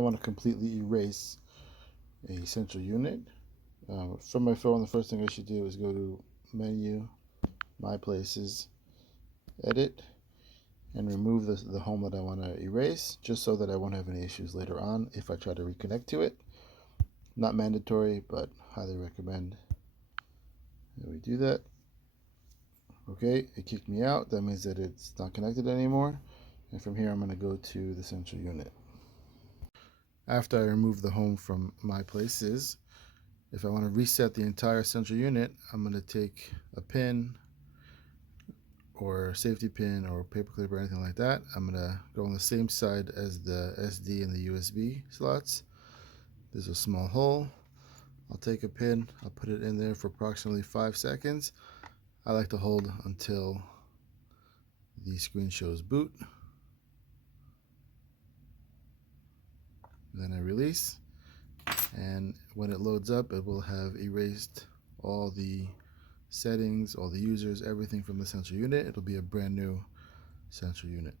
I want to completely erase a central unit. From my phone, the first thing I should do is go to Menu, My Places, Edit, and remove the home that I want to erase, just so that I won't have any issues later on if I try to reconnect to it. Not mandatory, but highly recommend that we do that. Okay, it kicked me out. That means that it's not connected anymore. And from here, I'm going to go to the central unit. After I remove the home from My Places, if I want to reset the entire central unit, I'm going to take a pin or safety pin or paperclip or anything like that. I'm going to go on the same side as the SD and the USB slots. There's a small hole. I'll take a pin, I'll put it in there for approximately 5 seconds. I like to hold until the screen shows boot. Then I release, and when it loads up, it will have erased all the settings, all the users, everything from the central unit. It'll be a brand new central unit.